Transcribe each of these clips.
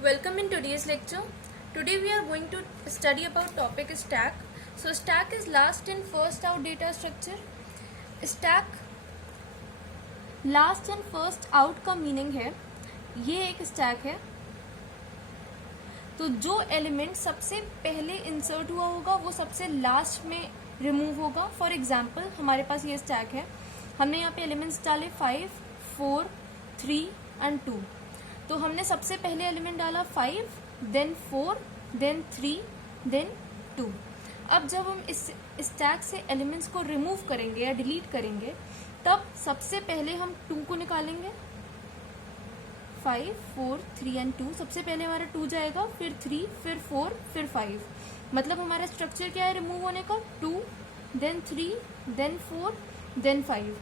Welcome in today's lecture. Today we are going to study about topic stack. So stack is last in first out data structure. Stack last in first out का meaning है, ये एक stack है तो जो element सबसे पहले insert हुआ होगा वो सबसे लास्ट में रिमूव होगा. फॉर एग्जाम्पल हमारे पास ये स्टैक है, हमने यहाँ पे एलिमेंट्स डाले 5, 4, 3 एंड 2. तो हमने सबसे पहले एलिमेंट डाला 5, देन 4, देन 3, देन 2. अब जब हम इस स्टैक से एलिमेंट्स को रिमूव करेंगे या डिलीट करेंगे तब सबसे पहले हम 2 को निकालेंगे. 5, 4, 3 एंड 2. सबसे पहले हमारा 2 जाएगा, फिर 3, फिर 4, फिर 5. मतलब हमारा स्ट्रक्चर क्या है रिमूव होने का? 2, देन 3, देन 4, देन 5.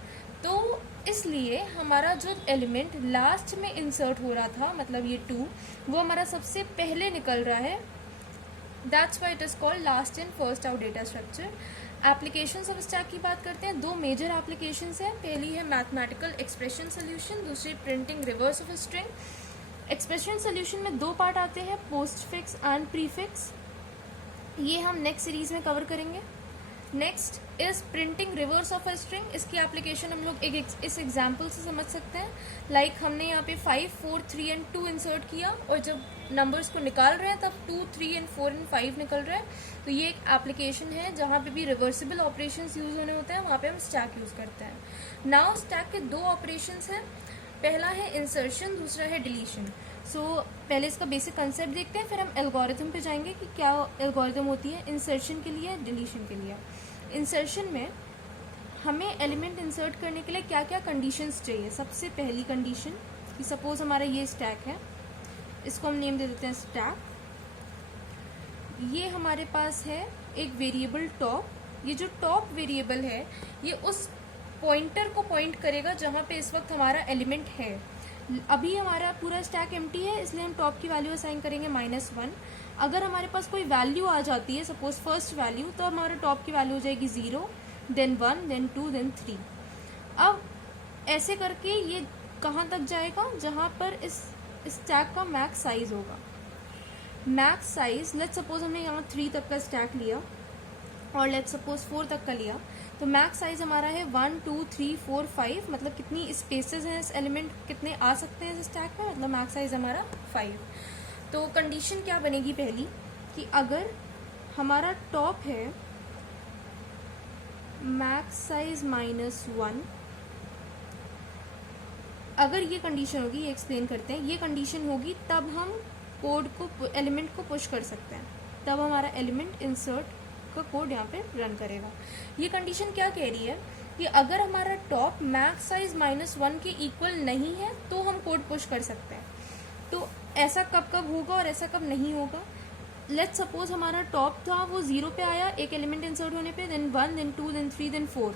तो इसलिए हमारा जो एलिमेंट लास्ट में इंसर्ट हो रहा था, मतलब ये 2, वो हमारा सबसे पहले निकल रहा है. That's why it is called last in first out data structure. Applications of stack की बात करते हैं. 2 मेजर एप्लीकेशंस हैं. पहली है मैथमेटिकल एक्सप्रेशन सोल्यूशन, दूसरी printing reverse of string. Expression solution में 2 पार्ट आते हैं, पोस्टफिक्स एंड प्रीफिक्स. ये हम नेक्स्ट सीरीज में कवर करेंगे. Next is printing reverse of a string. इसकी एप्लीकेशन हम लोग इस एग्जाम्पल से समझ सकते हैं. लाइक हमने यहाँ पे 5, 4, 3 एंड 2 इंसर्ट किया और जब नंबर्स को निकाल रहे हैं तब 2, 3 एंड 4 एंड 5 निकल रहे हैं. तो ये एक एप्लीकेशन है जहाँ पे भी रिवर्सिबल ऑपरेशंस यूज होने होते हैं, वहाँ पे हम स्टैक यूज करते हैं. नाउ स्टैक के 2 ऑपरेशंस हैं. पहला है इंसर्शन, दूसरा है डिलीशन. सो पहले इसका बेसिक कंसेप्ट देखते हैं, फिर हम एल्गोरिथम पे जाएंगे कि क्या एल्गोरिथम होती है इंसर्शन के लिए, डिलीशन के लिए. इंसर्शन में हमें एलिमेंट इंसर्ट करने के लिए क्या क्या कंडीशंस चाहिए. सबसे पहली कंडीशन कि सपोज हमारा ये स्टैक है, इसको हम नेम दे देते हैं स्टैक. ये हमारे पास है एक वेरिएबल टॉप. ये जो टॉप वेरिएबल है ये उस पॉइंटर को पॉइंट करेगा जहाँ पे इस वक्त हमारा एलिमेंट है. अभी हमारा पूरा स्टैक एम्प्टी है, इसलिए हम टॉप की वैल्यू असाइन करेंगे -1. अगर हमारे पास कोई वैल्यू आ जाती है, सपोज फर्स्ट वैल्यू, तो हमारा टॉप की वैल्यू हो जाएगी 0, देन 1, देन 2, देन 3. अब ऐसे करके ये कहाँ तक जाएगा? जहाँ पर इस स्टैक का मैक्स साइज होगा. मैक्स साइज लेट्स सपोज हमने यहाँ 3 तक का स्टैक लिया और लेट्स सपोज 4 तक का लिया, तो मैक्स साइज हमारा है 1, 2, 3, 4, 5. मतलब कितनी स्पेसेस हैं इस एलिमेंट, कितने आ सकते हैं इस स्टैक में, मतलब मैक्स साइज हमारा 5. तो कंडीशन क्या बनेगी पहली कि अगर हमारा टॉप है मैक्स साइज -1, अगर ये कंडीशन होगी, ये एक्सप्लेन करते हैं, ये कंडीशन होगी तब हम कोड को, एलिमेंट को पुश कर सकते हैं, तब हमारा एलिमेंट इंसर्ट का कोड यहाँ पे रन करेगा. ये कंडीशन क्या कह रही है कि अगर हमारा टॉप मैक्स साइज -1 के इक्वल नहीं है तो हम कोड पुश कर सकते हैं. तो ऐसा कब कब होगा और ऐसा कब नहीं होगा? लेट्स सपोज हमारा टॉप था वो 0 पे आया एक एलिमेंट इंसर्ट होने पे, देन 1, देन 2, देन 3, देन 4.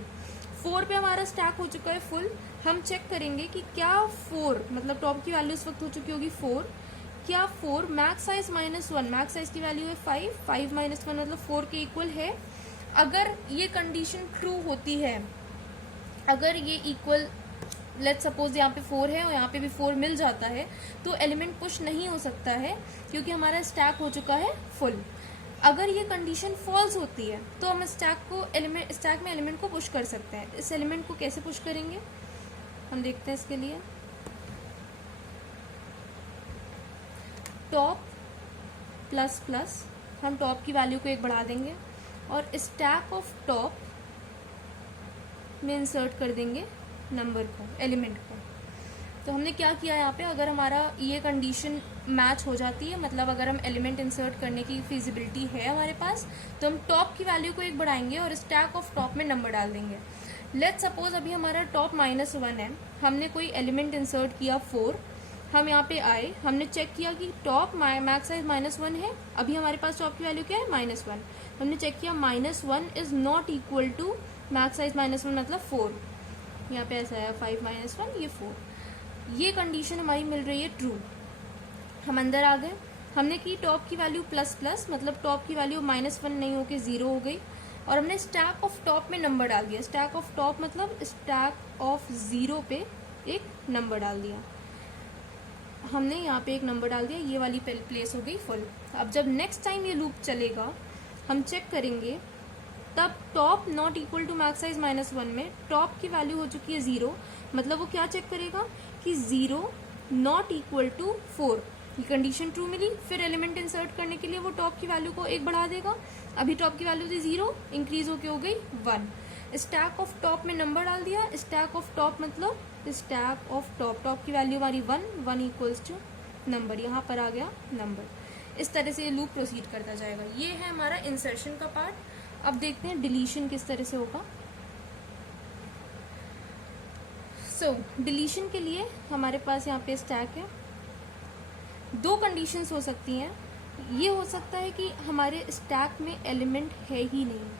4 पे हमारा स्टैक हो चुका है फुल. हम चेक करेंगे कि क्या 4, मतलब टॉप की वैल्यू उस वक्त हो चुकी होगी 4, क्या 4 मैक्स साइज -1, मैक्स साइज की वैल्यू है 5, 5 -1 मतलब 4 के इक्वल है. अगर ये कंडीशन ट्रू होती है, अगर ये इक्वल, लेट्स सपोज यहाँ पे 4 है और यहाँ पे भी 4 मिल जाता है, तो एलिमेंट पुश नहीं हो सकता है क्योंकि हमारा स्टैक हो चुका है फुल. अगर ये कंडीशन फॉल्स होती है तो हम स्टैक में एलिमेंट को पुश कर सकते हैं. इस एलिमेंट को कैसे पुश करेंगे हम देखते हैं. इसके लिए टॉप ++, हम टॉप की वैल्यू को 1 बढ़ा देंगे और स्टैक ऑफ टॉप में इंसर्ट कर देंगे नंबर को, एलिमेंट को. तो हमने क्या किया यहाँ पे, अगर हमारा ये कंडीशन मैच हो जाती है, मतलब अगर हम एलिमेंट इंसर्ट करने की फिजिबिलिटी है हमारे पास, तो हम टॉप की वैल्यू को 1 बढ़ाएंगे और स्टैक ऑफ टॉप में नंबर डाल देंगे. लेट्स सपोज अभी हमारा टॉप -1 है, हमने कोई एलिमेंट इंसर्ट किया 4, हम यहाँ पे आए, हमने चेक किया कि टॉप मैक्स साइज -1 है, अभी हमारे पास टॉप की वैल्यू क्या है -1. हमने चेक किया -1 is not equal to max size -1 मतलब 4. यहाँ पे ऐसा है 5 -1 ये 4. ये कंडीशन हमारी मिल रही है ट्रू. हम अंदर आ गए, हमने की टॉप की वैल्यू ++, मतलब टॉप की वैल्यू -1 नहीं होके 0 हो गई और हमने स्टैक ऑफ टॉप में नंबर डाल दिया. स्टैक ऑफ टॉप मतलब स्टैक ऑफ 0 पे एक नंबर डाल दिया. हमने यहाँ पे एक नंबर डाल दिया, ये वाली प्लेस हो गई फुल। अब जब नेक्स्ट टाइम ये लूप चलेगा हम चेक करेंगे, तब top not equal to max size -1 में टॉप की वैल्यू हो चुकी है 0, मतलब वो क्या चेक करेगा कि 0 नॉट इक्वल टू 4, ये कंडीशन ट्रू मिली। फिर एलिमेंट इंसर्ट करने के लिए वो टॉप की वैल्यू को 1 बढ़ा देगा। अभी टॉप की वैल्यू थी 0, इंक्रीज होके हो गई 1। स्टैक ऑफ टॉप में नंबर डाल दिया, स्टैक ऑफ टॉप मतलब स्टैक ऑफ टॉप, टॉप की वैल्यू हमारी 1 इक्वल्स टू नंबर, यहाँ पर आ गया नंबर। इस तरह से ये लूप प्रोसीड करता जाएगा। ये है हमारा इंसर्शन का पार्ट। अब देखते हैं डिलीशन किस तरह से होगा। डिलीशन के लिए हमारे पास यहाँ पे स्टैक है। 2 कंडीशंस हो सकती हैं। ये हो सकता है कि हमारे स्टैक में एलिमेंट है ही नहीं,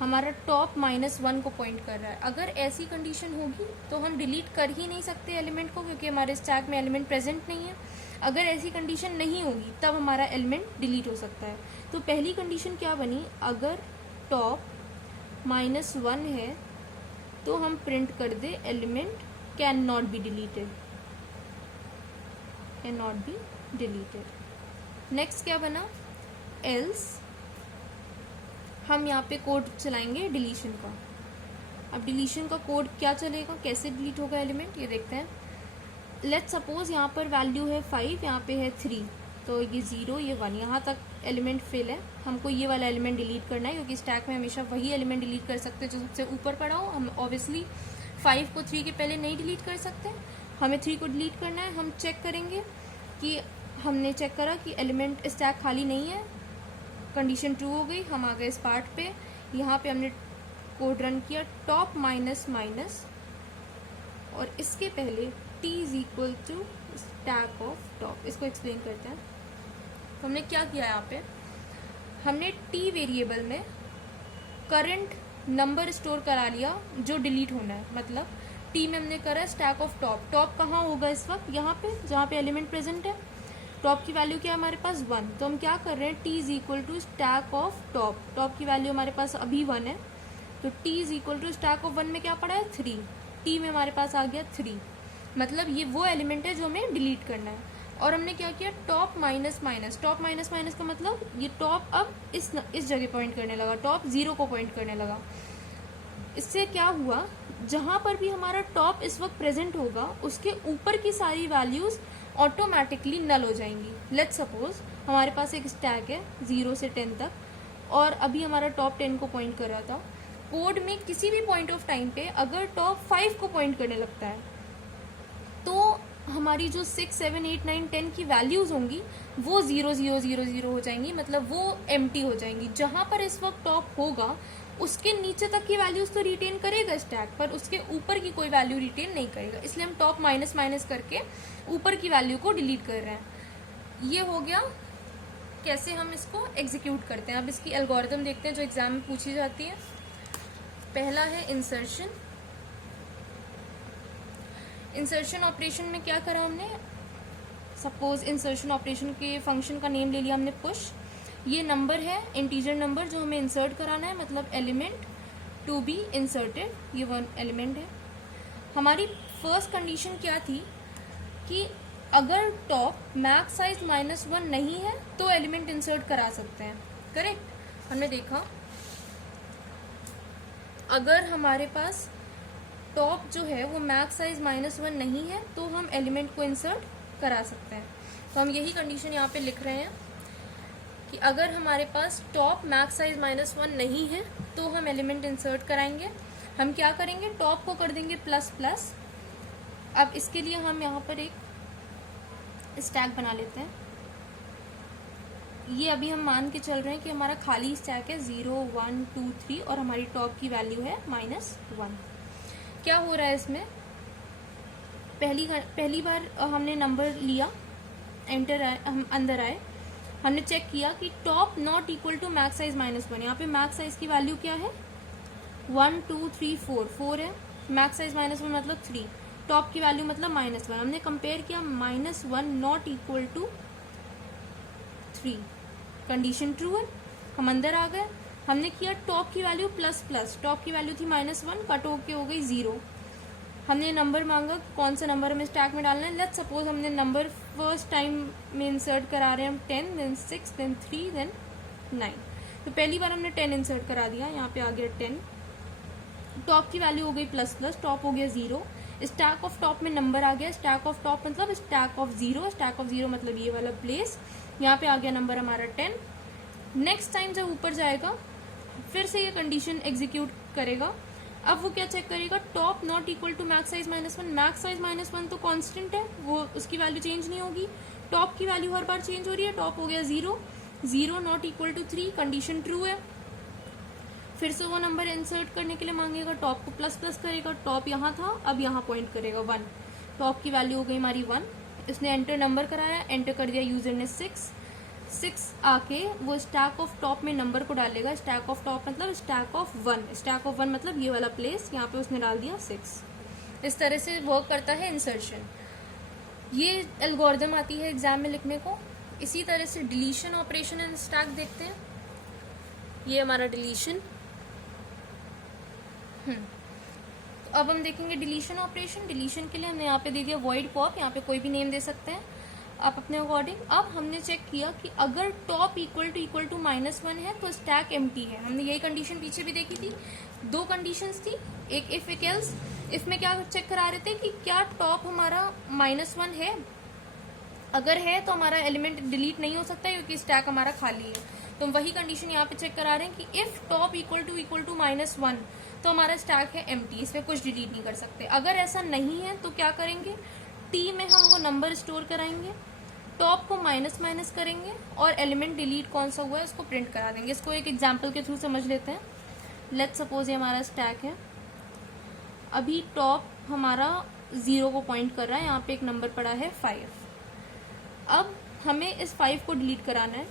हमारा टॉप -1 को पॉइंट कर रहा है। अगर ऐसी कंडीशन होगी तो हम डिलीट कर ही नहीं सकते एलिमेंट को, क्योंकि हमारे स्टैक में एलिमेंट प्रेजेंट नहीं है। अगर ऐसी कंडीशन नहीं होगी तब हमारा एलिमेंट डिलीट हो सकता है। तो पहली कंडीशन क्या बनी, अगर टॉप -1 है तो हम प्रिंट कर दे element can not be deleted, can not be deleted. Next क्या बना, एल्स हम यहाँ पे कोड चलाएंगे डिलीशन का। अब डिलीशन का कोड क्या चलेगा, कैसे डिलीट होगा एलिमेंट, ये देखते हैं। लेट्स सपोज यहाँ पर वैल्यू है 5, यहाँ पे है 3, तो ये 0 ये 1, यहाँ तक एलिमेंट फिल है। हमको ये वाला एलिमेंट डिलीट करना है, क्योंकि स्टैक में हमेशा वही एलिमेंट डिलीट कर सकते हैं जो सबसे ऊपर पड़ा हो। हम ऑब्वियसली 5 को 3 के पहले नहीं डिलीट कर सकते, हमें 3 को डिलीट करना है। हम चेक करेंगे कि हमने चेक करा कि एलिमेंट स्टैक खाली नहीं है, कंडीशन ट्रू हो गई। हम आ गए इस पार्ट पे, यहाँ पे हमने कोड रन किया टॉप माइनस और इसके पहले t is equal to stack of top. इसको एक्सप्लेन करते हैं। तो हमने क्या किया, यहाँ पे हमने t वेरिएबल में करंट नंबर स्टोर करा लिया जो डिलीट होना है। मतलब t में हमने करा स्टैक ऑफ टॉप। टॉप कहाँ होगा इस वक्त, यहाँ पे जहाँ पे एलिमेंट प्रेजेंट है। टॉप की वैल्यू क्या है हमारे पास 1, तो हम क्या कर रहे हैं, t is equal to stack of top. Top की वैल्यू हमारे पास अभी 1 है, तो t is equal to stack of 1 में क्या पड़ा है 3, t में हमारे पास आ गया 3। मतलब ये वो एलिमेंट है जो हमें डिलीट करना है। और हमने क्या किया, टॉप माइनस, टॉप माइनस का मतलब ये टॉप अब इस जगह पॉइंट करने लगा, टॉप 0 को पॉइंट करने लगा। इससे क्या हुआ, जहाँ पर भी हमारा टॉप इस वक्त प्रेजेंट होगा उसके ऊपर की सारी वैल्यूज ऑटोमेटिकली नल हो जाएंगी। लेट्स सपोज हमारे पास एक स्टैक है 0 से 10 तक, और अभी हमारा टॉप 10 को पॉइंट कर रहा था। कोड में किसी भी पॉइंट ऑफ टाइम पे अगर टॉप 5 को पॉइंट करने लगता है तो हमारी जो 6, 7, 8, 9, 10 की वैल्यूज होंगी वो 0, 0, 0, 0 हो जाएंगी, मतलब वो एम्प्टी हो जाएंगी। जहाँ पर इस वक्त टॉप होगा उसके नीचे तक की वैल्यूज तो रिटेन करेगा स्टैक, पर उसके ऊपर की कोई वैल्यू रिटेन नहीं करेगा। इसलिए हम टॉप माइनस करके ऊपर की वैल्यू को डिलीट कर रहे हैं। ये हो गया कैसे हम इसको एग्जीक्यूट करते हैं। अब इसकी एल्गोरिथम देखते हैं जो एग्जाम में पूछी जाती है। पहला है इंसर्शन। इंसर्शन ऑपरेशन में क्या करा हमने, सपोज इंसर्शन ऑपरेशन के फंक्शन का नेम ले लिया हमने पुश। ये नंबर है, इंटीजर नंबर जो हमें इंसर्ट कराना है, मतलब एलिमेंट टू बी इंसर्टेड, ये 1 एलिमेंट है। हमारी फर्स्ट कंडीशन क्या थी कि अगर टॉप मैक्स साइज -1 नहीं है तो एलिमेंट इंसर्ट करा सकते हैं, करेक्ट। हमने देखा अगर हमारे पास टॉप जो है वो मैक्स साइज -1 नहीं है तो हम एलिमेंट को इंसर्ट करा सकते हैं। तो हम यही कंडीशन यहाँ पे लिख रहे हैं कि अगर हमारे पास टॉप मैक्स साइज -1 नहीं है तो हम एलिमेंट इंसर्ट कराएंगे। हम क्या करेंगे, टॉप को कर देंगे ++। अब इसके लिए हम यहाँ पर एक स्टैक बना लेते हैं। ये अभी हम मान के चल रहे हैं कि हमारा खाली स्टैक है 0, 1, 2, 3 और हमारी टॉप की वैल्यू है -1। क्या हो रहा है इसमें, पहली बार हमने नंबर लिया, एंटर आए, हम अंदर आए, हमने चेक किया कि top not equal to max size -1। यहाँ पे मैक्स साइज की वैल्यू क्या है 1, 2, 3, 4 है। मैक्स साइज -1 मतलब 3, टॉप की वैल्यू मतलब -1। हमने कंपेयर किया -1 not equal to 3, condition true है, हम अंदर आ गए। हमने किया टॉप की वैल्यू ++, टॉप की वैल्यू थी -1, कट होके हो गई 0। हमने नंबर मांगा, कौन सा नंबर हमें स्टैक में डालना है। लेट्स सपोज हमने नंबर फर्स्ट टाइम में इंसर्ट करा रहे हैं हम 10, देन 6, देन 3, देन 9। तो पहली बार हमने 10 इंसर्ट करा दिया, यहाँ पे आ गया 10। टॉप की वैल्यू हो गई प्लस प्लस, टॉप हो गया 0। स्टैक ऑफ टॉप में नंबर आ गया, स्टैक ऑफ टॉप मतलब स्टैक ऑफ 0, स्टैक ऑफ 0 मतलब ये वाला प्लेस। यहाँ पे आ गया नंबर हमारा 10। नेक्स्ट टाइम जब ऊपर जाएगा फिर से ये कंडीशन एग्जीक्यूट करेगा। अब वो क्या चेक करेगा, top not equal to max size -1। Max size -1 तो कांस्टेंट है, वो उसकी वैल्यू चेंज नहीं होगी। टॉप की वैल्यू हर बार चेंज हो रही है, टॉप हो गया 0, 0 not equal to 3, condition true है। फिर से वो नंबर इंसर्ट करने के लिए मांगेगा, टॉप को प्लस प्लस करेगा, टॉप यहाँ था अब यहाँ पॉइंट करेगा 1। टॉप की वैल्यू हो गई हमारी 1। इसने एंटर नंबर कराया, एंटर कर दिया यूजर ने 6 आके वो स्टैक ऑफ टॉप में नंबर को डालेगा। स्टैक ऑफ टॉप मतलब स्टैक ऑफ 1, स्टैक ऑफ 1 मतलब ये वाला प्लेस, यहाँ पे उसने डाल दिया 6। इस तरह से वर्क करता है इंसर्शन। ये एल्गोरिदम आती है एग्जाम में लिखने को। इसी तरह से डिलीशन ऑपरेशन इन स्टैक देखते हैं। ये हमारा डिलीशन। तो अब हम देखेंगे डिलीशन ऑपरेशन। डिलीशन के लिए हमने यहाँ पे दे दिया वॉइड पॉप, यहाँ पे कोई भी नेम दे सकते हैं आप अपने अकॉर्डिंग। अब हमने चेक किया कि अगर टॉप इक्वल टू -1 है तो स्टैक एम्प्टी है। हमने यही कंडीशन पीछे भी देखी थी। 2 कंडीशंस थी, एक इफ एक एल्स। इफ में क्या चेक करा रहे थे कि क्या टॉप हमारा -1 है, अगर है तो हमारा एलिमेंट डिलीट नहीं हो सकता क्योंकि स्टैक हमारा खाली है। तो हम वही कंडीशन यहाँ पे चेक करा रहे हैं कि इफ टॉप इक्वल टू -1 तो हमारा स्टैक है एम्प्टी, इसमें कुछ डिलीट नहीं कर सकते। अगर ऐसा नहीं है तो क्या करेंगे, टी में हम वो नंबर स्टोर कराएंगे, टॉप को माइनस करेंगे और एलिमेंट डिलीट कौन सा हुआ है उसको प्रिंट करा देंगे। इसको एक एग्जांपल के थ्रू समझ लेते हैं। लेट्स सपोज ये हमारा स्टैक है, अभी टॉप हमारा 0 को पॉइंट कर रहा है, यहाँ पे एक नंबर पड़ा है 5। अब हमें इस 5 को डिलीट कराना है।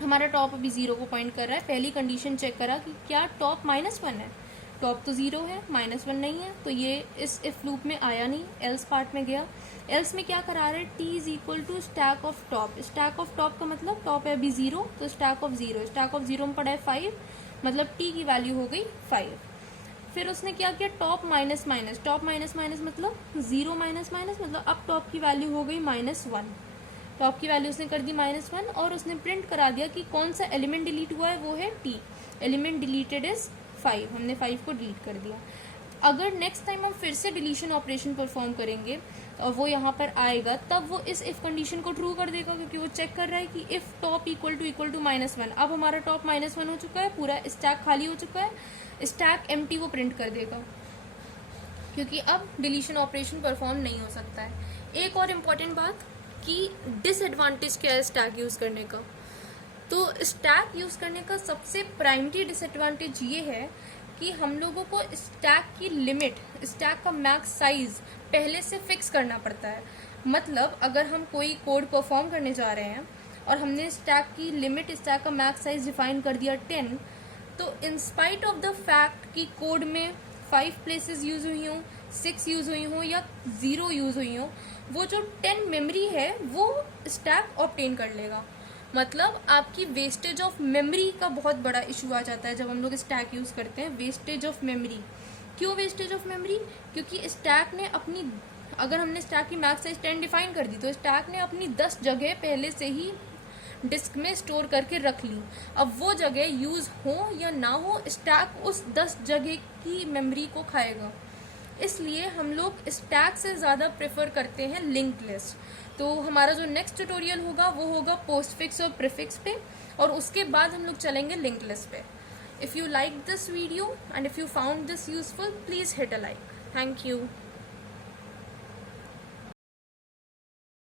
हमारा टॉप अभी 0 को पॉइंट कर रहा है। पहली कंडीशन चेक करा कि क्या टॉप -1 है, टॉप तो 0 है, -1 नहीं है, तो ये इस इफ लूप में आया नहीं, एल्स पार्ट में गया। एल्स में क्या करा रहे हैं, T is equal to stack of top. Stack of top का मतलब टॉप है अभी 0, तो स्टैक ऑफ 0, स्टैक ऑफ 0 में पड़ा है 5, मतलब टी की वैल्यू हो गई 5। फिर उसने क्या किया, टॉप माइनस, टॉप माइनस मतलब 0 माइनस मतलब अब टॉप की वैल्यू हो गई -1। टॉप की वैल्यू उसने कर दी -1 और उसने प्रिंट करा दिया कि कौन सा एलिमेंट डिलीट हुआ है, वो है टी। एलिमेंट डिलीटेड इज 5, हमने 5 को डिलीट कर दिया। अगर नेक्स्ट टाइम हम फिर से डिलीशन ऑपरेशन परफॉर्म करेंगे और वो यहाँ पर आएगा, तब वो इस इफ कंडीशन को ट्रू कर देगा क्योंकि वो चेक कर रहा है कि इफ टॉप इक्वल टू -1। अब हमारा टॉप -1 हो चुका है, पूरा स्टैक खाली हो चुका है, स्टैक एम्प्टी वो प्रिंट कर देगा क्योंकि अब डिलीशन ऑपरेशन परफॉर्म नहीं हो सकता है। एक और इम्पॉर्टेंट बात कि डिसएडवांटेज क्या है स्टैक यूज करने का। तो स्टैक यूज करने का सबसे प्राइमरी डिसएडवांटेज ये है कि हम लोगों को स्टैक की लिमिट, स्टैक का मैक्स साइज पहले से फिक्स करना पड़ता है। मतलब अगर हम कोई कोड परफॉर्म करने जा रहे हैं और हमने स्टैक की लिमिट, स्टैक का मैक्स साइज डिफाइन कर दिया 10, तो in spite of the fact कि कोड में 5 प्लेसेस यूज हुई हों, 6 यूज हुई हों या 0 यूज हुई हों, वो जो 10 मेमोरी है वो स्टैक ऑब्टेन कर लेगा। मतलब आपकी वेस्टेज ऑफ मेमोरी का बहुत बड़ा इशू आ जाता है जब हम लोग स्टैक यूज करते हैं। वेस्टेज ऑफ मेमोरी, क्यों वेस्टेज ऑफ मेमोरी? क्योंकि स्टैक ने अपनी, अगर हमने स्टैक की मैक्स साइज 10 डिफाइन कर दी तो स्टैक ने अपनी 10 जगह पहले से ही डिस्क में स्टोर करके रख ली। अब वो जगह यूज हो या ना हो, स्टैक उस 10 जगह की मेमोरी को खाएगा। इसलिए हम लोग स्टैक से ज़्यादा प्रेफर करते हैं लिंक्ड लिस्ट। तो हमारा जो नेक्स्ट ट्यूटोरियल होगा वो होगा पोस्टफिक्स और प्रीफिक्स पे, और उसके बाद हम लोग चलेंगे लिंक्ड लिस्ट पे। If you like this video and if you found this useful, please hit a like. Thank you.